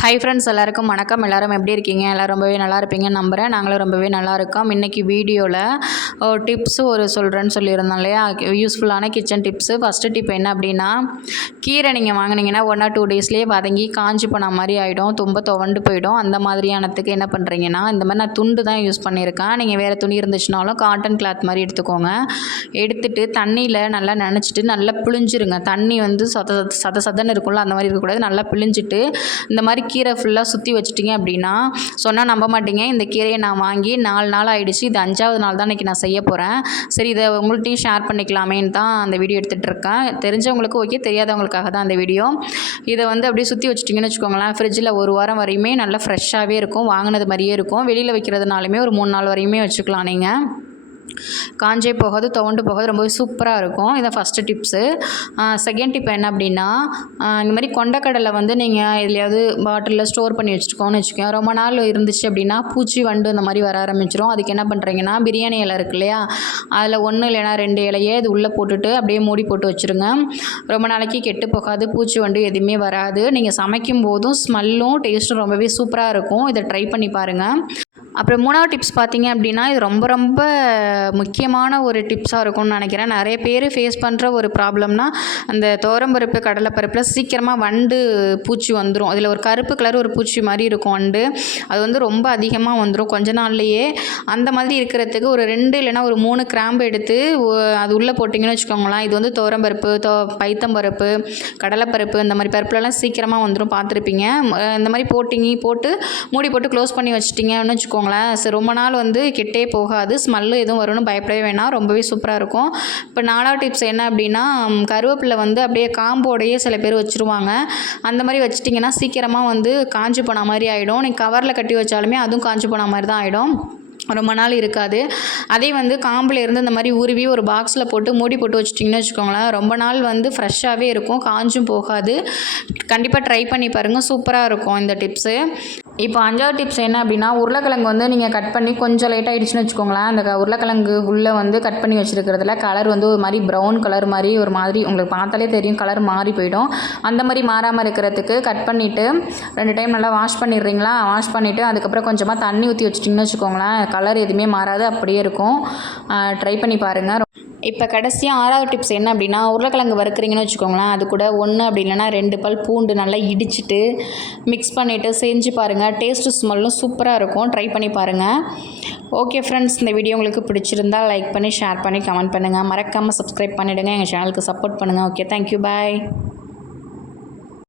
Hi friends, எல்லாருக்கும் வணக்கம். எல்லோரும் எப்படி இருக்கீங்க? எல்லோரும் ரொம்பவே நல்லா இருப்பீங்கன்னு நம்புகிறேன். நாங்களும் ரொம்பவே நல்லா இருக்கோம். இன்றைக்கி வீடியோவில் டிப்ஸு சொல்கிறேன்னு சொல்லியிருந்தோம் இல்லையா, யூஸ்ஃபுல்லான கிச்சன் டிப்ஸு. ஃபஸ்ட்டு டிப் என்ன அப்படின்னா, கீரை நீங்கள் வாங்கினீங்கன்னா 1 or 2 டேஸ்லேயே வதங்கி காஞ்சி போன மாதிரி ஆகிடும், ரொம்ப துவண்டு போயிடும். அந்த மாதிரியானதுக்கு என்ன பண்ணுறீங்கன்னா, இந்த மாதிரி நான் துண்டு தான் யூஸ் பண்ணியிருக்கேன். நீங்கள் வேறு துணி இருந்துச்சுனாலும் காட்டன் கிளாத் மாதிரி எடுத்துக்கோங்க. எடுத்துகிட்டு தண்ணியில் நல்லா நனைச்சிட்டு நல்லா பிழிஞ்சிருங்க. தண்ணி சதன்னு இருக்கும்ல, அந்த மாதிரி இருக்கக்கூடாது. நல்லா பிழிஞ்சிட்டு இந்த மாதிரி கீரை ஃபுல்லாக சுற்றி வச்சுட்டிங்க அப்படின்னா, சொன்னால் நம்ப மாட்டீங்க, இந்த கீரையை நான் வாங்கி 4 நாள் ஆகிடுச்சு. இது 5வது நாள் தான் இன்றைக்கி நான் செய்ய போகிறேன். சரி, இதை உங்கள்கிட்டையும் ஷேர் பண்ணிக்கலாமேன்னு தான் அந்த வீடியோ எடுத்துகிட்டு இருக்கேன். தெரிஞ்சவங்களுக்கு ஓகே, தெரியாதவங்களுக்காக தான் அந்த வீடியோ. இதை அப்படியே சுற்றி வச்சுட்டிங்கன்னு வச்சுக்கோங்களேன், ஃப்ரிட்ஜில் 1 வாரம் வரையுமே நல்லா ஃப்ரெஷ்ஷாகவே இருக்கும், வாங்கினது மாதிரியே இருக்கும். வெளியில் வைக்கிறதுனாலுமே ஒரு 3 நாள் வரையுமே வச்சுக்கலாம். நீங்கள் காஞ்சே போகாது, துவண்டு போகாது, ரொம்பவே சூப்பராக இருக்கும். இதான் ஃபஸ்ட்டு டிப்ஸு. செகண்ட் டிப் என்ன அப்படின்னா, இந்த மாதிரி கொண்டக்கடலை நீங்கள் எதுலையாவது பாட்டிலில் ஸ்டோர் பண்ணி வச்சுருக்கோன்னு வச்சுக்கோங்க. ரொம்ப நாள் இருந்துச்சு அப்படின்னா பூச்சி வண்டு இந்த மாதிரி வர ஆரம்பிச்சிடும். அதுக்கு என்ன பண்ணுறீங்கன்னா, பிரியாணி இலை இருக்கு இல்லையா, அதில் 1 இல்லைனா 2 இலையே இது உள்ளே போட்டுட்டு அப்படியே மூடி போட்டு வச்சுருங்க. ரொம்ப நாளைக்கு கெட்டு போகாது, பூச்சி வண்டு எதுவுமே வராது. நீங்கள் சமைக்கும் போதும் ஸ்மெல்லும் டேஸ்ட்டும் ரொம்பவே சூப்பராக இருக்கும். இதை ட்ரை பண்ணி பாருங்கள். அப்புறம் 3வது டிப்ஸ் பார்த்தீங்க அப்படின்னா, இது ரொம்ப ரொம்ப முக்கியமான ஒரு டிப்ஸாக இருக்கும்னு நினைக்கிறேன். நிறைய பேர் ஃபேஸ் பண்ணுற ஒரு ப்ராப்ளம்னா, அந்த துவரம்பருப்பு கடலைப்பருப்பில் சீக்கிரமாக வண்டு பூச்சி வந்துடும். அதில் ஒரு கருப்பு கலர் ஒரு பூச்சி மாதிரி இருக்கும் வண்டு. அது ரொம்ப அதிகமாக வந்துடும் கொஞ்ச நாள்லேயே. அந்த மாதிரி இருக்கிறதுக்கு ஒரு 2 இல்லைனா ஒரு 3 கிராம்பு எடுத்து அது உள்ளே போட்டிங்கன்னு வச்சுக்கோங்களேன். இது துவரம்பருப்பு, பைத்தம்பருப்பு, கடலைப்பருப்பு, இந்த மாதிரி பருப்புலலாம் சீக்கிரமாக வந்துடும், பார்த்துருப்பீங்க. இந்த மாதிரி போட்டு மூடி போட்டு க்ளோஸ் பண்ணி வச்சிட்டிங்கன்னு வச்சுக்கோங்களேன், ரொம்ப நாள் கெட்டே போகாது, ஸ்மெல்லு எதுவும் வரும்னு பயப்படவே வேணாம், ரொம்பவே சூப்பராக இருக்கும். இப்போ 4வது டிப்ஸ் என்ன அப்படின்னா, கருவேப்பிலை அப்படியே காம்போடையே சில பேர் வச்சுருவாங்க. அந்த மாதிரி வச்சிட்டிங்கன்னா சீக்கிரமாக காஞ்சி போன மாதிரி ஆகிடும். நீங்கள் கவரில் கட்டி வச்சாலுமே அதுவும் காஞ்சி போன மாதிரி தான் ஆகிடும், ரொம்ப நாள் இருக்காது. அதே காம்பில் இருந்து இந்த மாதிரி உருவி ஒரு பாக்ஸில் போட்டு மூடி போட்டு வச்சிட்டிங்கன்னு வச்சுக்கோங்களேன், ரொம்ப நாள் ஃப்ரெஷ்ஷாகவே இருக்கும், காஞ்சும் போகாது. கண்டிப்பாக ட்ரை பண்ணி பாருங்கள், சூப்பராக இருக்கும் இந்த டிப்ஸு. இப்போ 5வது டிப்ஸ் என்ன அப்படின்னா, உருளைக்கிழங்கு நீங்கள் கட் பண்ணி கொஞ்சம் லேட் ஆகிடுச்சுன்னு வச்சுக்கோங்களேன், அந்த உருளைக்கிழங்கு உள்ளே கட் பண்ணி வச்சுருக்கிறதுல கலர் ஒரு மாதிரி ப்ரௌன் கலர் மாதிரி ஒரு மாதிரி உங்களுக்கு பார்த்தாலே தெரியும், கலர் மாறி போயிடும். அந்த மாதிரி மாறாமல் இருக்கிறதுக்கு கட் பண்ணிவிட்டு 2 டைம் நல்லா வாஷ் பண்ணிடுறீங்களா, வாஷ் பண்ணிவிட்டு அதுக்கப்புறம் கொஞ்சமாக தண்ணி ஊற்றி வச்சிட்டிங்கன்னு வச்சுக்கோங்களேன், கலர் எதுவுமே மாறாது, அப்படியே இருக்கும். ட்ரை பண்ணி பாருங்கள். இப்போ கடைசியாக 6வது டிப்ஸ் என்ன அப்படின்னா, உருளைக்கிழங்கு வறுக்கிறீங்கன்னு வச்சுக்கோங்களேன், அது கூட 1 அப்படி இல்லைனா 2 பல் பூண்டு நல்லா இடிச்சிட்டு மிக்ஸ் பண்ணிவிட்டு செஞ்சு பாருங்கள். டேஸ்ட்டு ஸ்மெல்லும் சூப்பராக இருக்கும், ட்ரை பண்ணி பாருங்கள். ஓகே ஃப்ரெண்ட்ஸ், இந்த வீடியோ உங்களுக்கு பிடிச்சிருந்தால் லைக் பண்ணி, ஷேர் பண்ணி, கமெண்ட் பண்ணுங்கள். மறக்காமல் சப்ஸ்கிரைப் பண்ணிவிடுங்க, எங்கள் சேனலுக்கு சப்போர்ட் பண்ணுங்கள். ஓகே, தேங்க்யூ, பாய்.